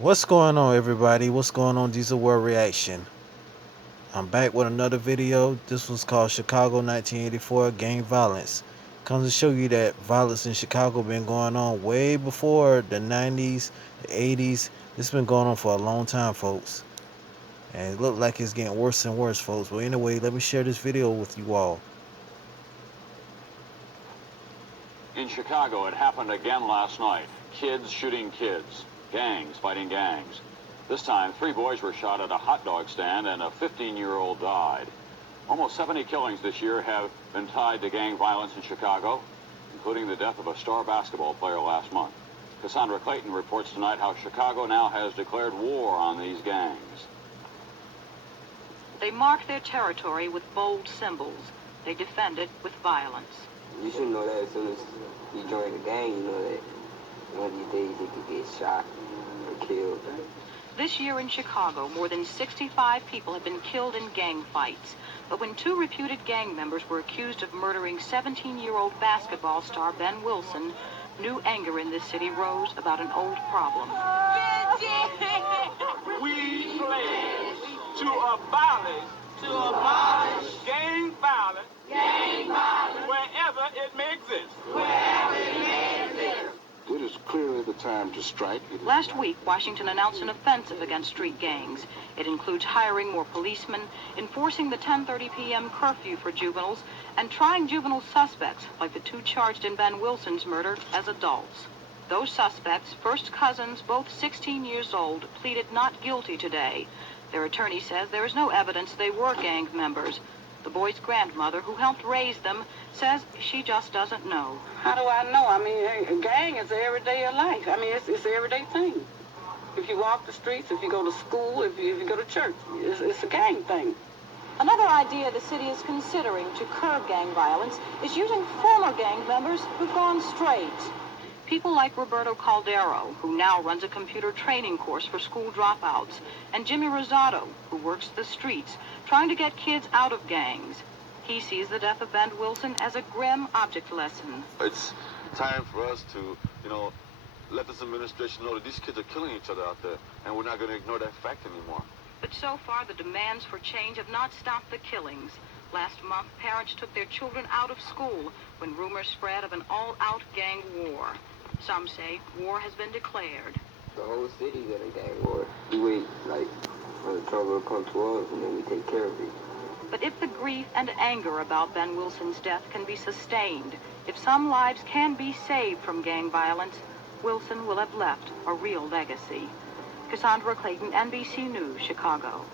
What's going on, everybody? What's going on, Diesel World Reaction? I'm back with another video. This was called Chicago 1984 Gang Violence. Comes to show you that violence in Chicago been going on way before the 90s, the 80s. It's been going on for a long time, folks. And it looked like it's getting worse and worse, folks. But anyway, let me share this video with you all. In Chicago, it happened again last night. Kids shooting kids. Gangs fighting gangs. This time, 3 boys were shot at a hot dog stand and a 15-year-old died. Almost 70 killings this year have been tied to gang violence in Chicago, including the death of a star basketball player last month. Cassandra Clayton reports tonight how Chicago now has declared war on these gangs. They mark their territory with bold symbols. They defend it with violence. You should know that as soon as you join the gang, you know that one of these days you could get shot or killed. This year in Chicago, more than 65 people have been killed in gang fights. But when 2 reputed gang members were accused of murdering 17-year-old basketball star Ben Wilson, new anger in this city rose about an old problem. We pledge to abolish gang violence wherever it may exist. It is clearly the time to strike. Last week, Washington announced an offensive against street gangs. It includes hiring more policemen, enforcing the 10:30 p.m. curfew for juveniles, and trying juvenile suspects, like the 2 charged in Ben Wilson's murder, as adults. Those suspects, first cousins, both 16 years old, pleaded not guilty today. Their attorney says there is no evidence they were gang members. The boy's grandmother, who helped raise them, says she just doesn't know. How do I know? I mean, a gang is the everyday of life. I mean, it's an everyday thing. If you walk the streets, if you go to school, if you go to church, it's a gang thing. Another idea the city is considering to curb gang violence is using former gang members who've gone straight. People like Roberto Caldero, who now runs a computer training course for school dropouts, and Jimmy Rosado, who works the streets, trying to get kids out of gangs. He sees the death of Ben Wilson as a grim object lesson. It's time for us to, let this administration know that these kids are killing each other out there, and we're not going to ignore that fact anymore. But so far, the demands for change have not stopped the killings. Last month, parents took their children out of school when rumors spread of an all-out gang war. Some say war has been declared. The whole city's in a gang war. We wait, for the trouble to come to us, and then we take care of it. But if the grief and anger about Ben Wilson's death can be sustained, if some lives can be saved from gang violence, Wilson will have left a real legacy. Cassandra Clayton, NBC News, Chicago.